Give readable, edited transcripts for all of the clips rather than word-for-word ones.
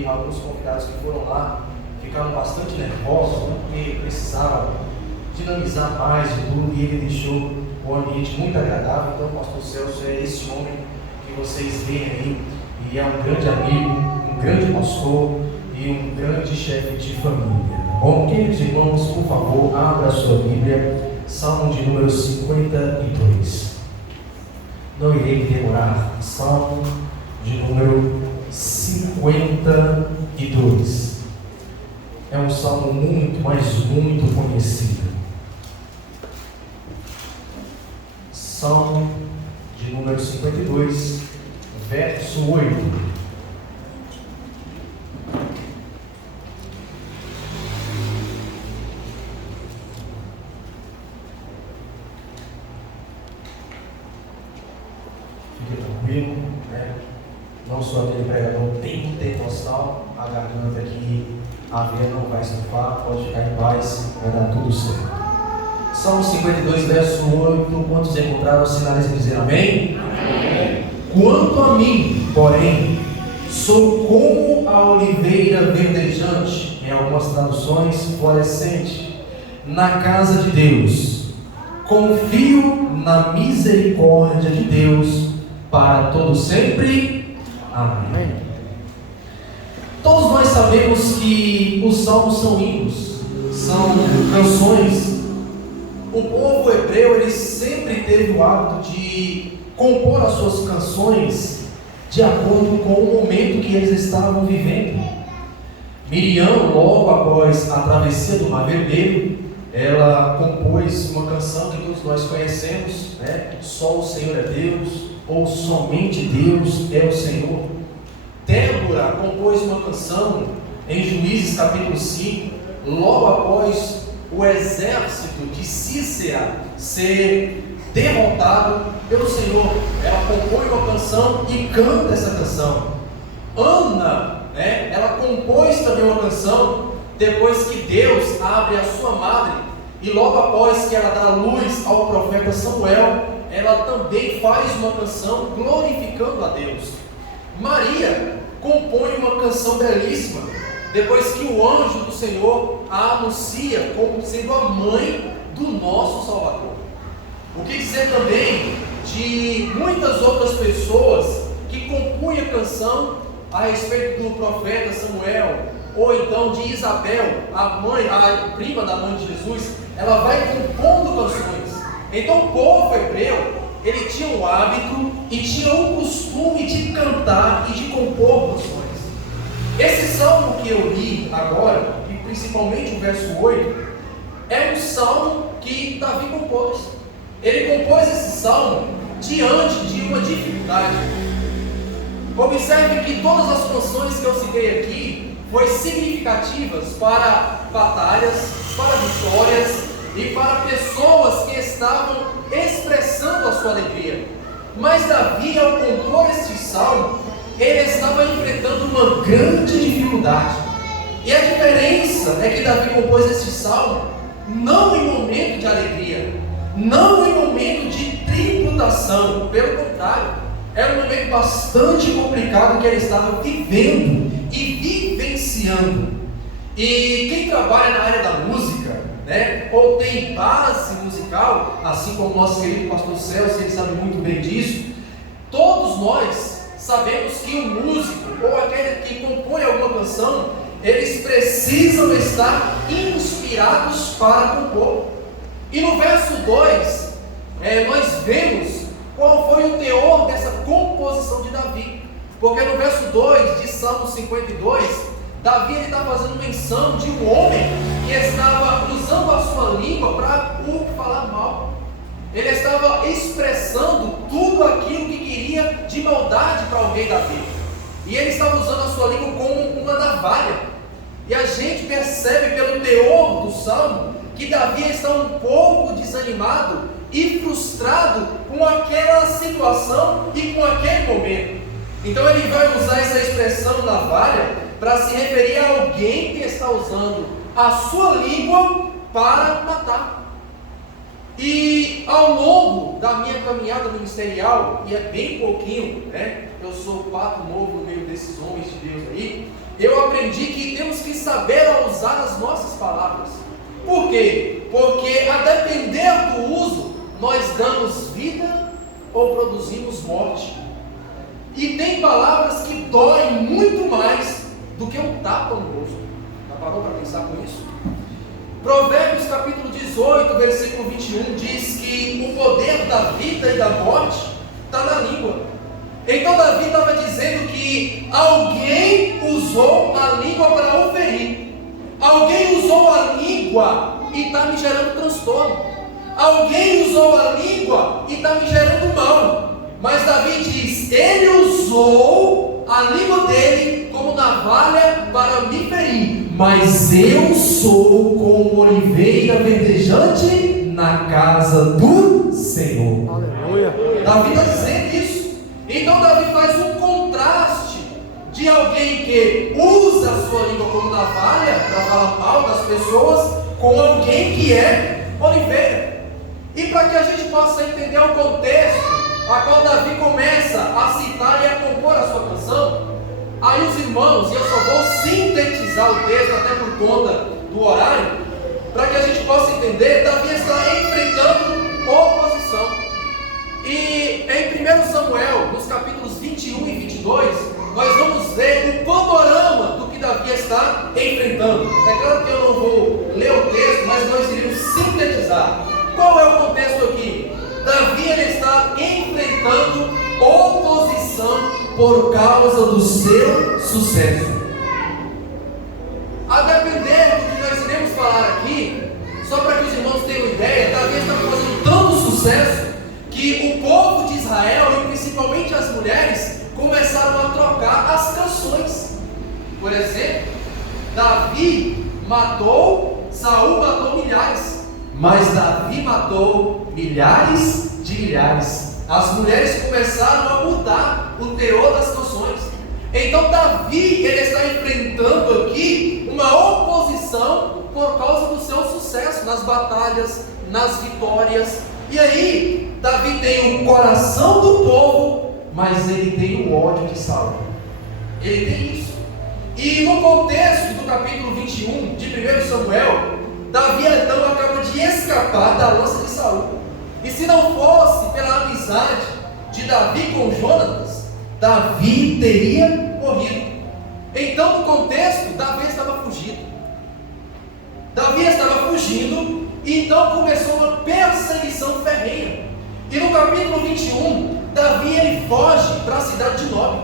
que alguns convidados que foram lá ficaram bastante nervosos, porque precisavam dinamizar mais de tudo, e ele deixou o ambiente muito agradável. Então, o pastor Celso é esse homem que vocês veem aí, e é um grande amigo, um grande pastor e um grande chefe de família, tá bom? Queridos irmãos, por favor, abra a sua Bíblia, Salmo de número 52. Não irei me demorar, Salmo de número 52. É um salmo muito, mas muito conhecido. Salmo de número 52, verso 8. Fique tranquilo, né? Não sou aquele pregador pentecostal, a garganta que a veia não vai estufar, pode ficar em paz, vai dar tudo certo. Salmo 52, verso 8. Quantos encontraram, sinalizem dizer amém? Amém. Quanto a mim, porém, sou como a oliveira verdejante, em algumas traduções, florescente, na casa de Deus. Confio na misericórdia de Deus para todo sempre. Amém. Todos nós sabemos que os salmos são hinos, são canções. O povo hebreu, ele sempre teve o hábito de compor as suas canções de acordo com o momento que eles estavam vivendo. Miriam, logo após a travessia do Mar Vermelho, ela compôs uma canção que todos nós conhecemos, né? Só o Senhor é Deus, ou somente Deus é o Senhor. Débora compôs uma canção em Juízes capítulo 5, logo após o exército de Cícera ser derrotado pelo Senhor. Ela compõe uma canção e canta essa canção. Ana, né, ela compôs também uma canção depois que Deus abre a sua madre, e logo após que ela dá luz ao profeta Samuel, ela também faz uma canção glorificando a Deus. Maria compõe uma canção belíssima depois que o anjo do Senhor a anuncia como sendo a mãe do nosso Salvador. O que dizer também de muitas outras pessoas que compunham canção a respeito do profeta Samuel, ou então de Isabel, a prima da mãe de Jesus. Ela vai compondo canções. Então o povo hebreu, ele tinha o hábito e tinha o costume de cantar e de compor canções. Esse salmo que eu li agora, e principalmente o verso 8, é um salmo que Davi compôs. Ele compôs esse salmo diante de uma dificuldade. Observe que todas as canções que eu citei aqui foram significativas para batalhas, para vitórias e para pessoas que estavam expressando a sua alegria. Mas Davi, ao compor este salmo, ele estava enfrentando uma grande dificuldade. E a diferença é que Davi compôs este salmo não em momento de alegria, não em momento de tribulação, pelo contrário, era um momento bastante complicado que ele estava vivendo e vivenciando. E quem trabalha na área da música, né, ou tem base musical, assim como o nosso querido pastor Celso, ele sabe muito bem disso, todos nós sabemos que o músico, ou aquele que compõe alguma canção, eles precisam estar inspirados para compor. E no verso 2, nós vemos qual foi o teor dessa composição de Davi. Porque no verso 2 de Salmo 52, Davi está fazendo menção de um homem que estava usando a sua língua para o falar mal. Ele estava expressando tudo aquilo que queria de maldade para alguém da vida. E ele estava usando a sua língua como uma navalha. E a gente percebe pelo teor do salmo que Davi está um pouco desanimado e frustrado com aquela situação e com aquele momento. Então ele vai usar essa expressão navalha para se referir a alguém que está usando a sua língua para matar. E ao longo da minha caminhada ministerial, e é bem pouquinho, né? Eu sou pato novo no meio desses homens de Deus aí, eu aprendi que temos que saber usar as nossas palavras. Por quê? Porque a depender do uso, nós damos vida ou produzimos morte. E tem palavras que doem muito mais do que um tapa no rosto. Já parou para pensar com isso? Provérbios capítulo 18, versículo 21 diz que o poder da vida e da morte está na língua. Então Davi estava dizendo que alguém usou a língua para o ferir. Alguém usou a língua e está me gerando transtorno. Alguém usou a língua e está me gerando mal. Mas Davi diz, ele usou a língua dele como navalha para me ferir. Mas eu sou como oliveira verdejante na casa do Senhor. Aleluia. Davi está dizendo isso. Então Davi faz um contraste de alguém que usa a sua língua como navalha para falar mal das pessoas, com alguém que é oliveira. E para que a gente possa entender o contexto a qual Davi começa a citar e a compor a sua canção, aí os irmãos, e eu só vou sintetizar o texto até por conta do horário, para que a gente possa entender, Davi está enfrentando oposição. E em 1 Samuel, nos capítulos 21 e 22, nós vamos ver o panorama do que Davi está enfrentando. É claro que eu não vou ler o texto, mas nós iremos sintetizar. Qual é o contexto aqui? Davi ele está enfrentando oposição por causa do seu sucesso. A depender do que nós iremos falar aqui, só para que os irmãos tenham ideia, Davi está fazendo tanto sucesso que o povo de Israel, e principalmente as mulheres, começaram a trocar as canções. Por exemplo, Davi matou, Saul matou milhares, mas Davi matou milhares de milhares. As mulheres começaram a mudar o teor das canções. Então Davi ele está enfrentando aqui uma oposição por causa do seu sucesso nas batalhas, nas vitórias. E aí Davi tem o coração do povo, mas ele tem o ódio de Saul. Ele tem isso. E no contexto do capítulo 21 de 1 Samuel, Davi então acaba de escapar da lança de Saul. E se não fosse pela amizade de Davi com Jonatas, Davi teria morrido. Então no contexto, Davi estava fugindo. Davi estava fugindo e então começou uma perseguição ferrenha. E no capítulo 21, Davi ele foge para a cidade de Nob.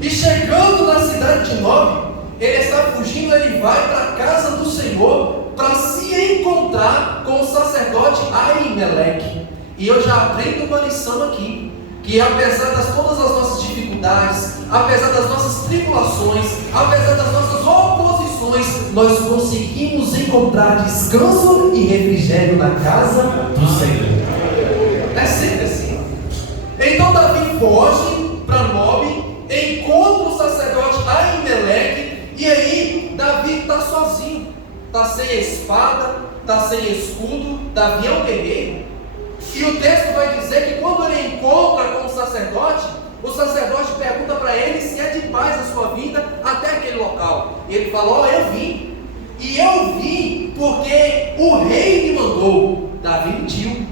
E chegando na cidade de Nob, ele está fugindo, ele vai para a casa do Senhor para se encontrar com o sacerdote Aimeleque. E eu já aprendo uma lição aqui, que apesar de todas as nossas dificuldades, apesar das nossas tribulações, apesar das nossas oposições, nós conseguimos encontrar descanso e refrigério na casa do Senhor. É sempre assim. Então Davi foge para Nob, encontra o sacerdote Aimeleque, e aí Davi está sozinho, está sem espada, está sem escudo. Davi é um guerreiro. E o texto vai dizer que quando ele encontra com o sacerdote pergunta para ele se é de paz a sua vida até aquele local. E ele fala, eu vim. E eu vim porque o rei me mandou. Davi mentiu.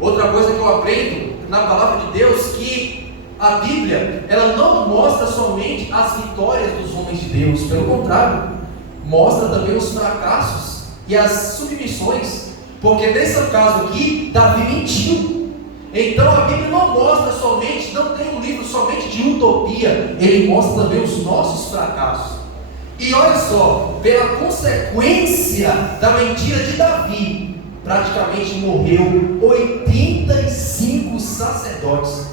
Outra coisa que eu aprendo na palavra de Deus, que a Bíblia, ela não mostra somente as vitórias dos homens de Deus. Pelo contrário, mostra também os fracassos e as submissões. Porque nesse caso aqui, Davi mentiu. Então a Bíblia não mostra somente, não tem um livro somente de utopia, ele mostra também os nossos fracassos. E olha só, pela consequência da mentira de Davi, praticamente morreu 85 sacerdotes.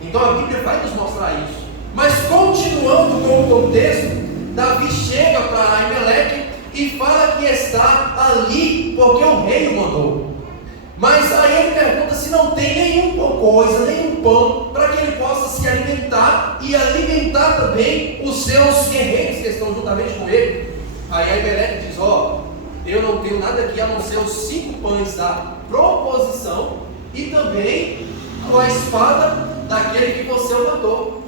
Então a Bíblia vai nos mostrar isso. Mas continuando com o contexto, Davi chega para Aimeleque e fala que está ali porque o rei o mandou. Mas aí ele pergunta se não tem nenhuma coisa, nenhum pão, para que ele possa se alimentar e alimentar também os seus guerreiros que estão juntamente com ele. Aí Aimeleque diz, eu não tenho nada aqui a não ser os 5 pães da proposição e também a espada daquele que você o matou.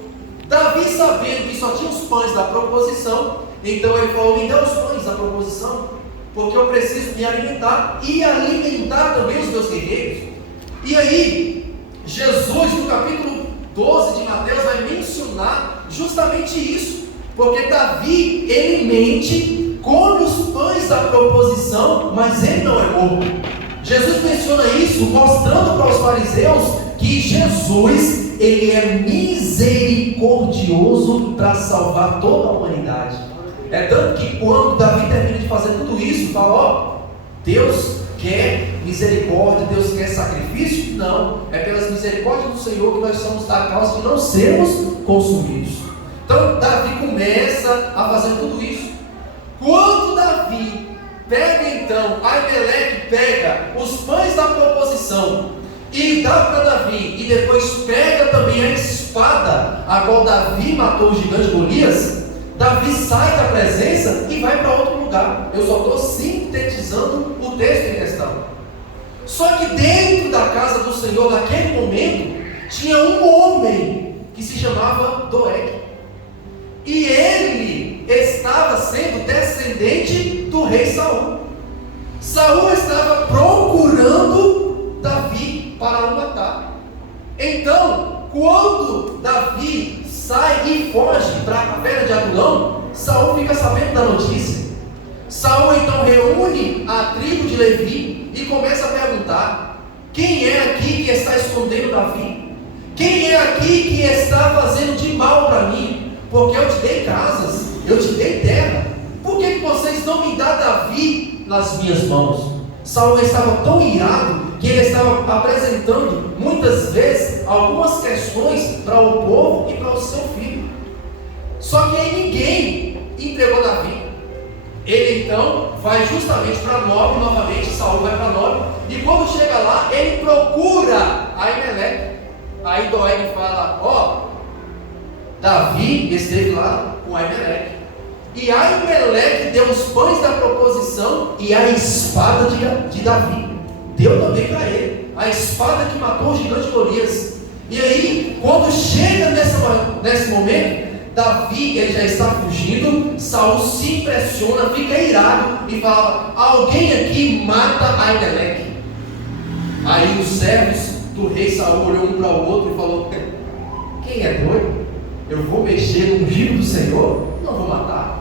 Davi, sabendo que só tinha os pães da proposição, então ele falou: me dê os pães da proposição, porque eu preciso me alimentar e alimentar também os meus guerreiros. E aí, Jesus, no capítulo 12 de Mateus, vai mencionar justamente isso, porque Davi, ele mente, come os pães da proposição, mas ele não é morto. Jesus menciona isso, mostrando para os fariseus que Jesus, ele é misericordioso para salvar toda a humanidade. É tanto que quando Davi termina de fazer tudo isso, fala: ó, Deus quer misericórdia, Deus quer sacrifício? Não, é pelas misericórdias do Senhor que nós somos da causa de não sermos consumidos. Então Davi começa a fazer tudo isso. Quando Davi pega então, Aimeleque pega os pães da proposição e dá para Davi, e depois pega também a espada a qual Davi matou o gigante Golias, Davi sai da presença e vai para outro lugar. Eu só estou sintetizando o texto em questão. Só que dentro da casa do Senhor, naquele momento, tinha um homem que se chamava Doeg. E ele estava sendo descendente do rei Saul. Saul estava procurando Davi para o matar. Então, quando Davi sai e foge para a caverna de Adulão, Saul fica sabendo da notícia. Saul então reúne a tribo de Levi e começa a perguntar: quem é aqui que está escondendo Davi? Quem é aqui que está fazendo de mal para mim? Porque eu te dei casas, eu te dei terra. Por que vocês não me dão Davi nas minhas mãos? Saul estava tão irado que ele estava apresentando muitas vezes algumas questões para o povo e para o seu filho. Só que aí ninguém entregou Davi. Ele então vai justamente para Nob, novamente Saul vai para Nob, e quando chega lá, ele procura Aimeleque. Aí Doeg fala: ó, Davi esteve lá com Aimeleque, e Aimeleque deu os pães da proposição e a espada de Davi deu também para ele, a espada que matou o gigante Golias. E aí, quando chega nesse momento, Davi, ele já está fugindo, Saul se impressiona, fica irado e fala: alguém aqui mata Aimeleque. Aí os servos do rei Saul olhou um para o outro e falou: quem é doido? Eu vou mexer no ungido do Senhor? Não vou matar.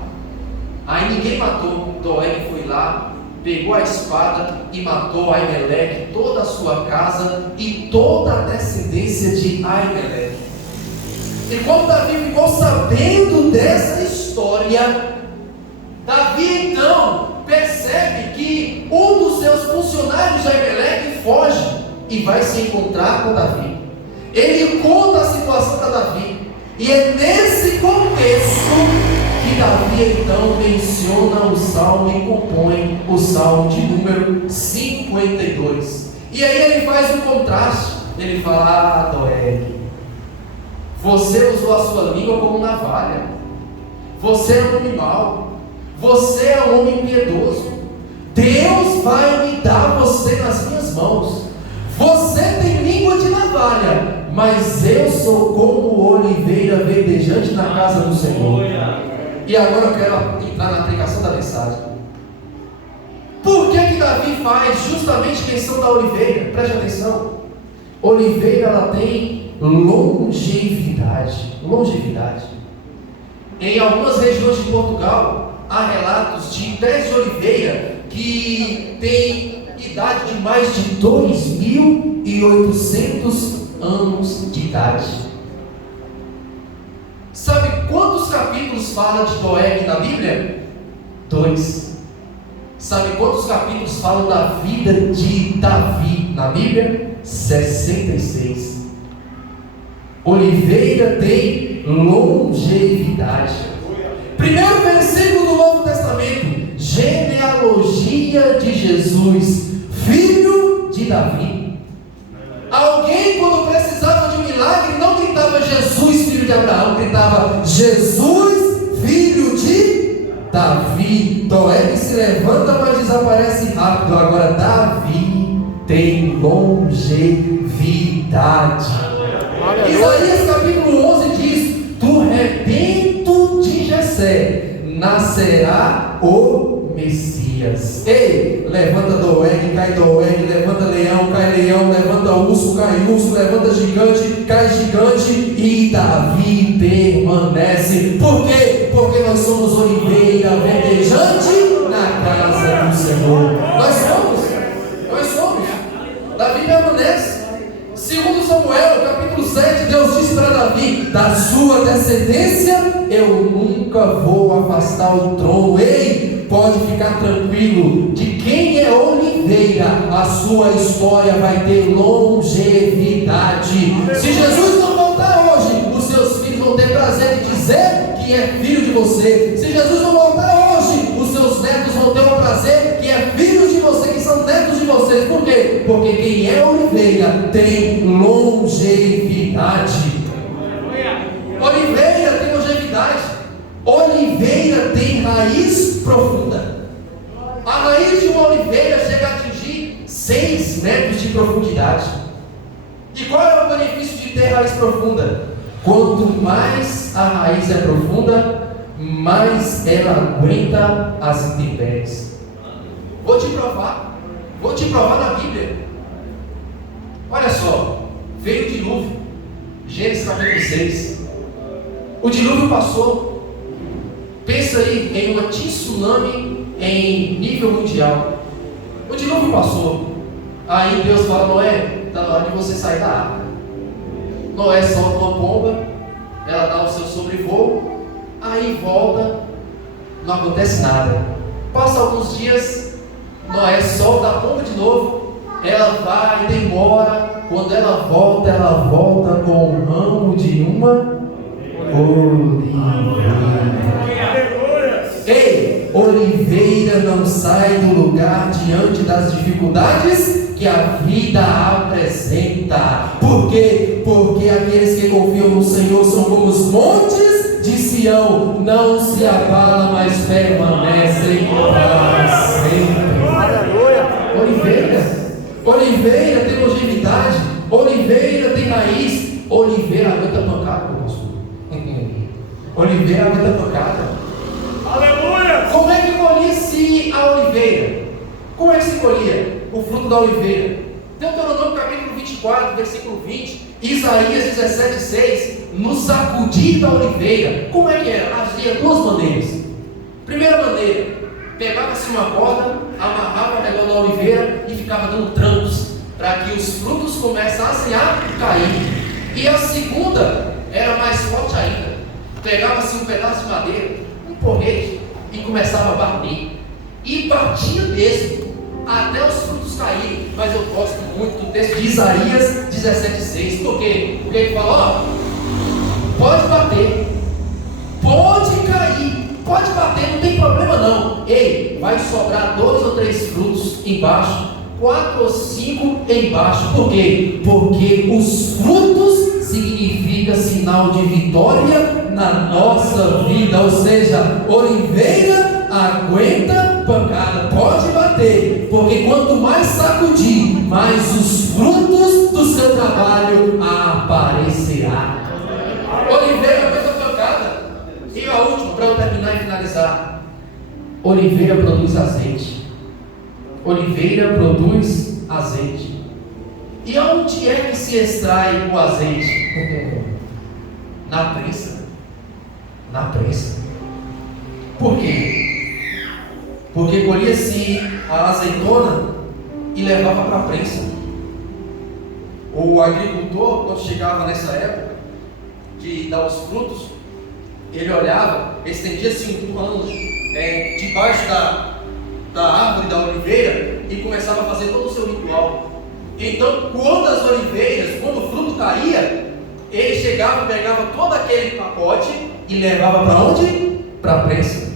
Aí ninguém matou. Doeg foi lá, pegou a espada e matou Aimeleque, toda a sua casa e toda a descendência de Aimeleque. E quando Davi ficou sabendo dessa história, Davi então percebe que um dos seus funcionários de Aimeleque foge e vai se encontrar com Davi. Ele conta a situação para Davi, e é nesse contexto que Davi então menciona o salmo e compõe o salmo de número 52. E aí ele faz um contraste. Ele fala: ah, Doeg, você usou a sua língua como navalha, você é um homem mau, você é um homem piedoso, Deus vai me dar você nas minhas mãos. Você tem língua de navalha, mas eu sou como oliveira verdejante na casa do Senhor. E agora eu quero entrar na aplicação da mensagem. Por que Davi faz justamente menção da oliveira? Preste atenção. Oliveira, ela tem longevidade. Em algumas regiões de Portugal, há relatos de pés de oliveira que têm idade de mais de 2.800 anos de idade. Sabe quantos capítulos fala de Doeg na Bíblia? 2. Sabe quantos capítulos falam da vida de Davi na Bíblia? 66. Oliveira tem longevidade. Primeiro versículo do Novo Testamento: genealogia de Jesus, filho de Davi. Alguém, quando precisava de um milagre, não gritava Jesus, filho de Abraão, gritava Jesus, filho de Davi. Doeg se levanta, mas desaparece rápido. Agora Davi tem longevidade. Isaías capítulo 11 diz: tu nascerá o Messias. Ei, levanta Doeg, cai Doeg, levanta leão, cai leão, levanta urso, cai urso, levanta gigante, cai gigante, e Davi permanece. Por quê? Porque nós somos oliveira verdejante na casa do Senhor. Nós somos. Davi permanece. Segundo Samuel, capítulo 7, Deus disse para Davi: da sua descendência eu nunca vou afastar o trono. Ei, pode ficar tranquilo, de quem é oliveira, a sua história vai ter longevidade. Se Jesus não voltar hoje, os seus filhos vão ter prazer de dizer que é filho de você. Se Jesus não voltar hoje, os seus netos vão ter o prazer que é filho de você, que são netos de vocês. Por quê? Porque quem é oliveira tem longevidade. Oliveira tem longevidade. Oliveira tem raiz profunda. A raiz de uma oliveira chega a atingir 6 metros de profundidade. E qual é o benefício de ter raiz profunda? Quanto mais a raiz é profunda, mais ela aguenta as intempéries. Vou te provar na Bíblia. Olha só, veio o dilúvio, Gênesis capítulo 6. O dilúvio passou. Pensa aí em um tsunami em nível mundial. O dilúvio passou. Aí Deus fala: Noé, está na hora de você sair da arca. Noé solta uma pomba, ela dá o seu sobrevoo, aí volta, não acontece nada. Passa alguns dias, Noé solta a pomba de novo, ela vai, demora. Quando ela volta com o ramo de uma oliveira. Ei, oliveira não sai do lugar diante das dificuldades que a vida apresenta. Por quê? Porque aqueles que confiam no Senhor são como os montes de Sião, não se abalam, mas permanecem para sempre. Oliveira tem longevidade, oliveira tem raiz, oliveira aguenta pancada, meu pastor. Oliveira aguenta pancada. Aleluia! Como é que colhe-se a oliveira? Como é que se colhia o fruto da oliveira? Deuteronômio capítulo 24, versículo 20, Isaías 17, 6, no sacudir da oliveira. Como é que era? Havia 2 maneiras. Primeira maneira, pegava-se uma corda, amarrava ao redor da oliveira e ficava dando trancos para que os frutos começassem a cair. E a segunda era mais forte ainda. Pegava-se um pedaço de madeira, um porrete, e começava a bater. E batia mesmo, até os frutos caírem. Mas eu gosto muito do texto de Isaías 17,6. Por quê? Porque ele fala: ó, pode bater, pode cair, pode bater, não tem problema não. Ei, vai sobrar 2 ou 3 frutos embaixo, 4 ou 5 embaixo. Por quê? Porque os frutos significa sinal de vitória na nossa vida. Ou seja, oliveira aguenta pancada, pode bater, porque quanto mais sacudir, mais os frutos do seu trabalho aparecerá. Oliveira aguenta pancada. E a última, para eu terminar e finalizar: oliveira produz azeite. Oliveira produz azeite. E onde é que se extrai o azeite? Na prensa. Na prensa. Por quê? Porque colhia-se a azeitona e levava para a prensa. O agricultor, quando chegava nessa época de dar os frutos, ele olhava, estendia-se um pano debaixo da árvore da oliveira e começava a fazer todo o seu ritual. Então, quando o fruto caía, ele chegava, pegava todo aquele pacote e levava para onde? Para a prensa.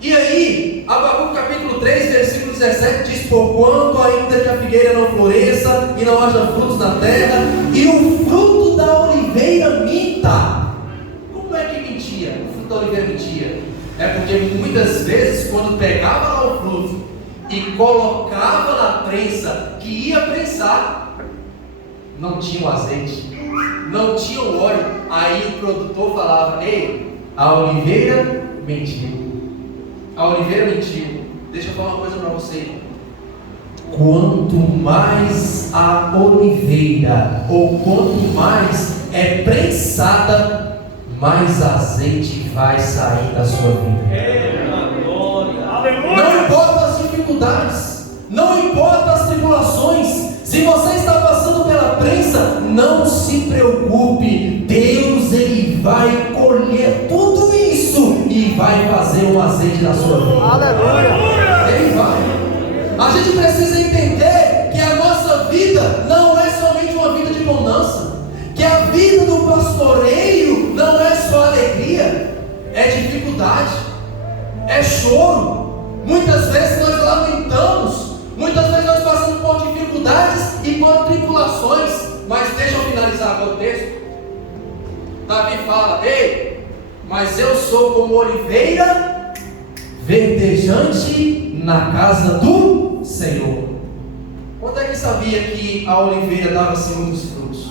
E aí, Abacuque capítulo 3, versículo 17 diz: porquanto ainda que a figueira não floresça e não haja frutos na terra, e o fruto da oliveira minta. Como é que mentia? O fruto da oliveira mentia. É porque muitas vezes, quando pegava lá o fruto e colocava na prensa, que ia prensar, não tinha o azeite, não tinha o óleo. Aí o produtor falava: ei, a oliveira mentiu. A oliveira mentiu. Deixa eu falar uma coisa para você. Quanto mais a oliveira, ou quanto mais é prensada, mais azeite vai sair da sua vida. Não importa as dificuldades, não importa as tribulações. Se você está passando pela prensa, não se preocupe. Deus, Ele vai colher tudo isso e vai fazer um azeite na sua vida. Aleluia! Ele vai. A gente precisa entender que a nossa vida não é somente uma vida de bonança, que a vida do pastoreio não é só alegria, é dificuldade, é choro. Muitas vezes nós lamentamos, muitas vezes nós passamos por dificuldades e por tribulações. Mas deixa eu finalizar agora o texto. Davi fala: ei, mas eu sou como oliveira verdejante na casa do Senhor. Quando é que sabia que a oliveira dava assim muitos frutos?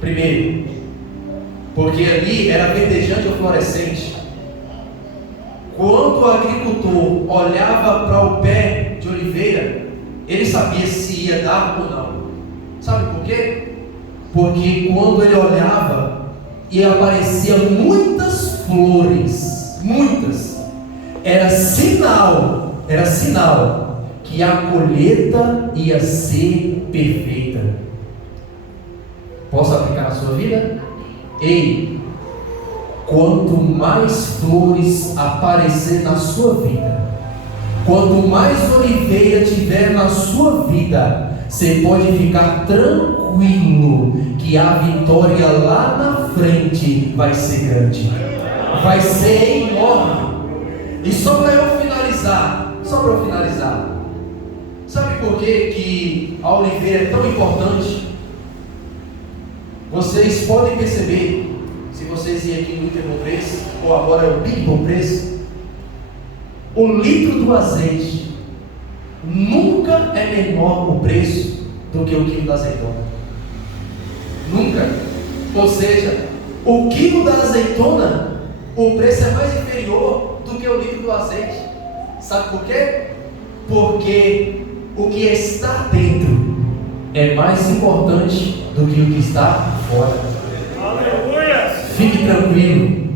Primeiro, porque ali era verdejante ou florescente. Quando o agricultor olhava para o pé de oliveira, ele sabia se ia dar ou não. Sabe por quê? Porque quando ele olhava e aparecia muitas flores, muitas, era sinal que a colheita ia ser perfeita. Posso aplicar na sua vida? Ei, quanto mais flores aparecer na sua vida, quanto mais oliveira tiver na sua vida, você pode ficar tranquilo que a vitória lá na frente vai ser grande, vai ser enorme. E só para eu finalizar, sabe por que a oliveira é tão importante? Vocês podem perceber, se vocês irem aqui no Interbom Preço, ou agora é o Big Bom Preço, o litro do azeite nunca é menor o preço do que o quilo da azeitona. Nunca. Ou seja, o quilo da azeitona, o preço é mais inferior do que o litro do azeite. Sabe por quê? Porque o que está dentro é mais importante do que o que está fora. Aleluia! Fique tranquilo.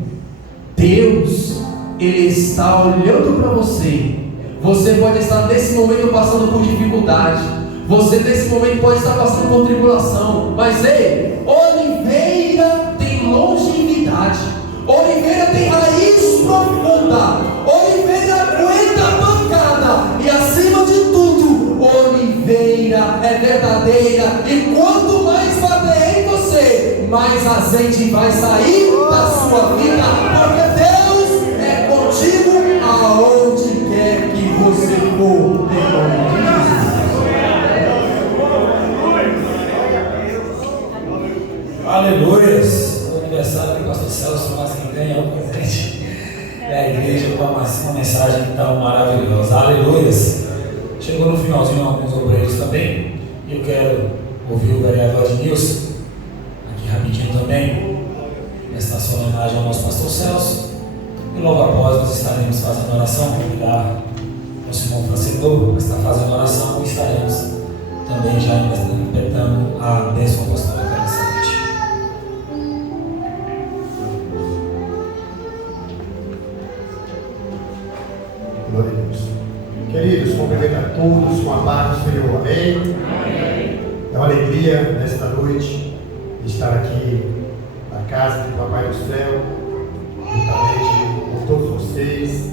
Deus, Ele está olhando para você. Você pode estar nesse momento passando por dificuldade. Você nesse momento pode estar passando por tribulação. Mas ei, oliveira tem longevidade. Oliveira tem raiz profunda. Oliveira aguenta a pancada. E acima de tudo, oliveira é verdadeira. E quanto mais bater em você, mais azeite vai sair da sua vida. Porque Deus é contigo aonde quer que você for. Em nome de Jesus. Aleluia! O aniversário do pastor Celso, mas quem ganha o presente é a igreja com uma mensagem tão maravilhosa. Aleluia! Chegou no finalzinho alguns obreiros também. E eu quero ouvir o vereador Adnilson aqui rapidinho também, nesta sua homenagem ao nosso pastor Celso. E logo após nós estaremos fazendo oração, convidar o Simão Francisco para estar fazendo oração e estaremos também já interpretando a bênção apostólica nessa noite. Glória a Deus. Queridos, cumprimento a todos com a paz do Senhor. Amém? Amém. É uma alegria nesta noite estar aqui na casa do Papai do Céu, juntamente com todos vocês,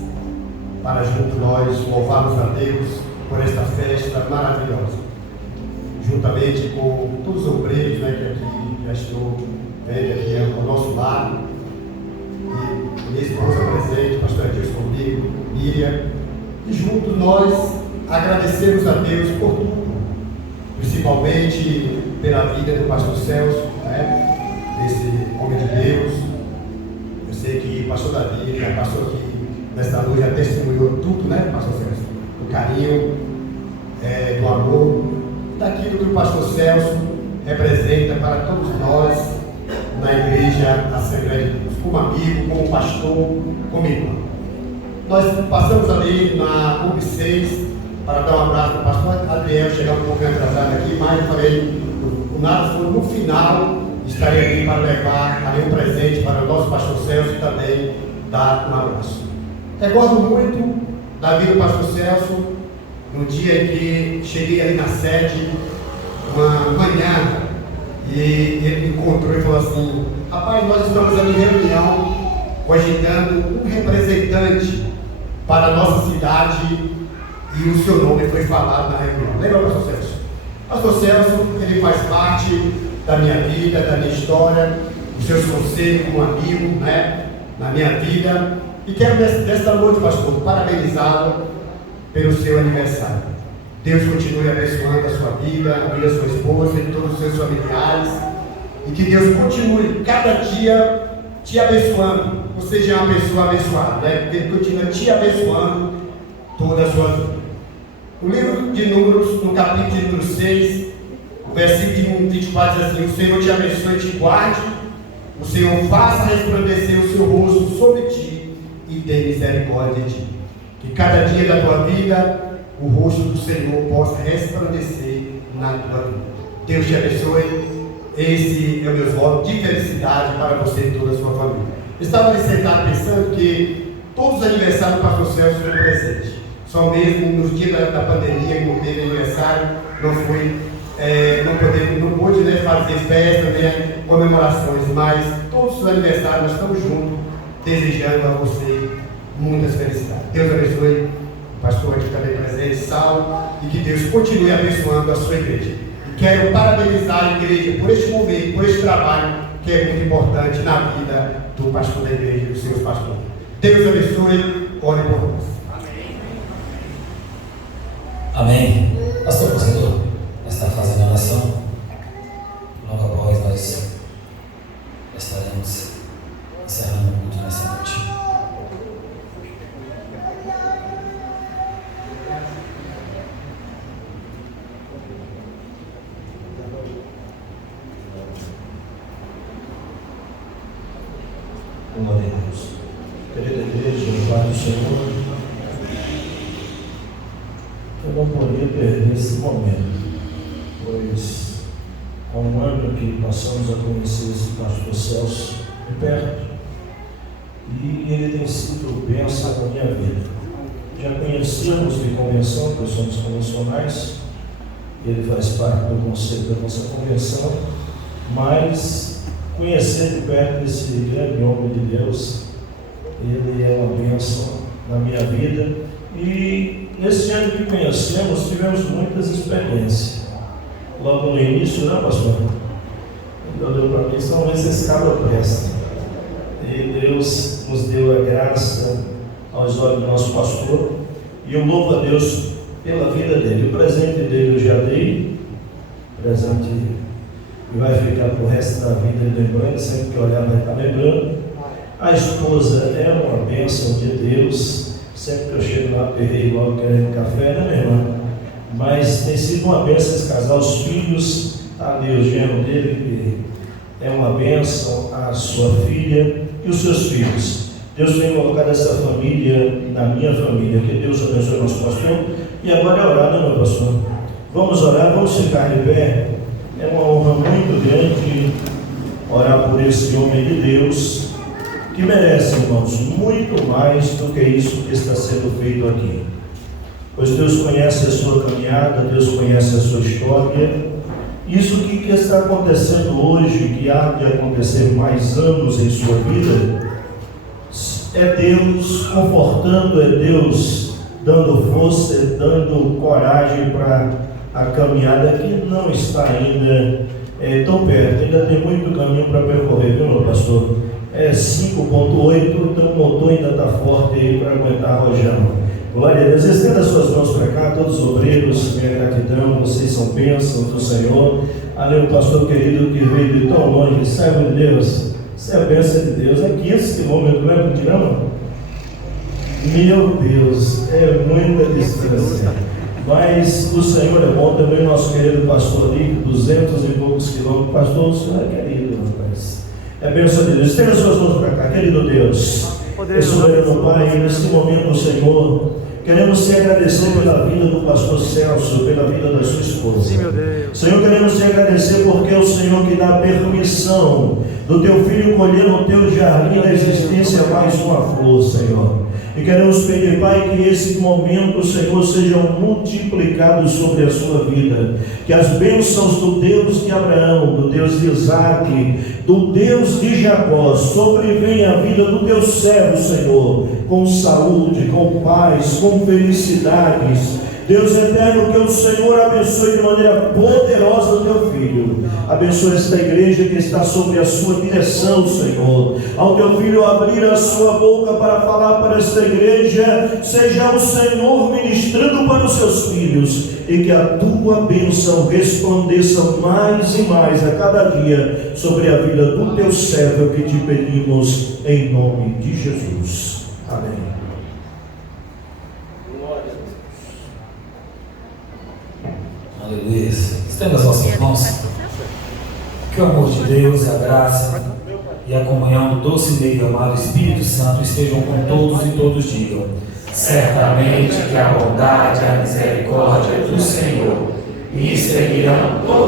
para junto nós louvarmos a Deus por esta festa maravilhosa. Juntamente com todos os obreiros, né, que aqui já estão vendo aqui ao nosso lado. E minha esposa presente, pastor Adilson comigo, Miriam. E juntos nós agradecemos a Deus por tudo, principalmente pela vida do pastor Celso, né? Esse homem de Deus. Eu sei que o pastor Davi já passou aqui nesta noite, já testemunhou tudo, né, pastor Celso? O carinho, do amor, daquilo que o pastor Celso representa para todos nós na igreja Assembleia de Deus, como amigo, como pastor, como irmão. nós passamos ali na UB6 para dar um abraço para o pastor Adriel, chegamos um pouco atrasado aqui, mas eu falei, o nada foi no final, estarei aqui para levar ali um presente para o nosso pastor Celso e também dar um abraço. Recordo muito da vida do pastor Celso, no dia em que cheguei ali na sede, uma manhã, e ele me encontrou e falou assim: rapaz, nós estamos ali em reunião, cogitando um representante para a nossa cidade, e o seu nome foi falado na reunião. Lembra, pastor Celso? Pastor Celso, ele faz parte da minha vida, da minha história, os seus conselhos como amigo, né, na minha vida. E quero nesta noite, pastor, parabenizá-lo pelo seu aniversário. Deus continue abençoando a sua vida, a vida da sua esposa e todos os seus familiares. E que Deus continue cada dia te abençoando. Você já é uma pessoa abençoada, né? Porque Ele continua te abençoando toda a sua vida. No livro de Números, no capítulo de número 6, o versículo 24 diz assim: o Senhor te abençoe e te guarde, o Senhor faça resplandecer o seu rosto sobre ti e dê misericórdia de ti. Que cada dia da tua vida o rosto do Senhor possa resplandecer na tua vida. Deus te abençoe. Esse é o meu voto de felicidade para você e toda a sua família. Eu estava ali sentado pensando que todos os aniversários do pastor Celso foram presentes. Só mesmo nos dias da pandemia, que não teve aniversário, não pôde, né, fazer festa, né, comemorações, mas todos os aniversários nós estamos juntos, desejando a você muitas felicidades. Deus abençoe o pastor aqui também presente, Saulo, e que Deus continue abençoando a sua igreja. E quero parabenizar a igreja por este momento, por este trabalho que é muito importante na vida do pastor da igreja e dos seus pastores. Deus abençoe, ore por nós. Amém. Pastor Conselheiro, está fazendo a oração. Logo após nós estaremos encerrando o culto nessa noite. Glória a Deus. Querida igreja, Pai do Senhor, eu não poderia perder esse momento, pois há um ano que passamos a conhecer esse pastor Celso de perto e ele tem sido bênção na minha vida. Já conhecemos de convenção, pois somos convencionais, ele faz parte do conselho da nossa convenção, mas conhecer de perto esse grande homem de Deus, ele é uma bênção na minha vida. E nesse ano que conhecemos, tivemos muitas experiências. Logo no início, não, pastor? Então deu para mim, só ver se esse cabra presta. E Deus nos deu a graça aos olhos do nosso pastor. E eu louvo a Deus pela vida dele. O presente dele eu já dei, presente que vai ficar para o resto da vida lembrando, sempre que olhar vai estar lembrando. A esposa é uma bênção de Deus. Sempre que eu chego lá, perrei logo querendo café, né, minha irmã? Mas tem sido uma bênção esse casal. Os filhos, tá ali o genro dele, que é uma bênção, a sua filha e os seus filhos. Deus tem colocado essa família na minha família. Que Deus abençoe o nosso pastor. E agora é orar, né, meu pastor? Vamos orar, vamos ficar de pé. É uma honra muito grande orar por esse homem de Deus, que merece, irmãos, muito mais do que isso que está sendo feito aqui. Pois Deus conhece a sua caminhada, Deus conhece a sua história. Isso que está acontecendo hoje, que há de acontecer mais anos em sua vida, é Deus confortando, é Deus dando força, dando coragem para a caminhada que não está ainda tão perto. Ainda tem muito caminho para percorrer, viu, meu pastor? É 5.8, então o motor ainda está forte aí para aguentar rojão. Glória a Deus. Estenda suas mãos para cá, todos os obreiros, minha gratidão, vocês são bênçãos do Senhor. Ali o pastor querido que veio de tão longe, servo de Deus, isso é a bênção de Deus. É 15 quilômetros, não é, Putirama? Meu Deus, é muita distância. Mas o Senhor é bom. Também nosso querido pastor ali, 200 e poucos quilômetros. Pastor, o Senhor é querido, rapaz. É bênção de Deus. Estenda suas mãos para cá, querido Deus. Soberano Pai, neste momento, Senhor, queremos te agradecer pela vida do pastor Celso, pela vida da sua esposa. Sim, meu Deus. Senhor, queremos te agradecer porque é o Senhor que dá a permissão do teu filho colher no teu jardim da existência mais uma flor, Senhor. E queremos pedir, Pai, que esse momento, Senhor, sejam multiplicados sobre a sua vida. Que as bênçãos do Deus de Abraão, do Deus de Isaac, do Deus de Jacó, sobrevenha a vida do teu servo, Senhor, com saúde, com paz, com felicidades. Deus eterno, que o Senhor abençoe de maneira poderosa o teu filho. Abençoe esta igreja que está sob a sua direção, Senhor. Ao teu filho abrir a sua boca para falar para esta igreja, seja o Senhor ministrando para os seus filhos, e que a tua bênção resplandeça mais e mais a cada dia sobre a vida do teu servo, que te pedimos em nome de Jesus. Amém. Aleluia. Estenda as nossas mãos. Que o amor de Deus, a graça e a comunhão do doce e meio amado Espírito Santo estejam com todos e todos digam: certamente que a bondade e a misericórdia do Senhor me seguirão todos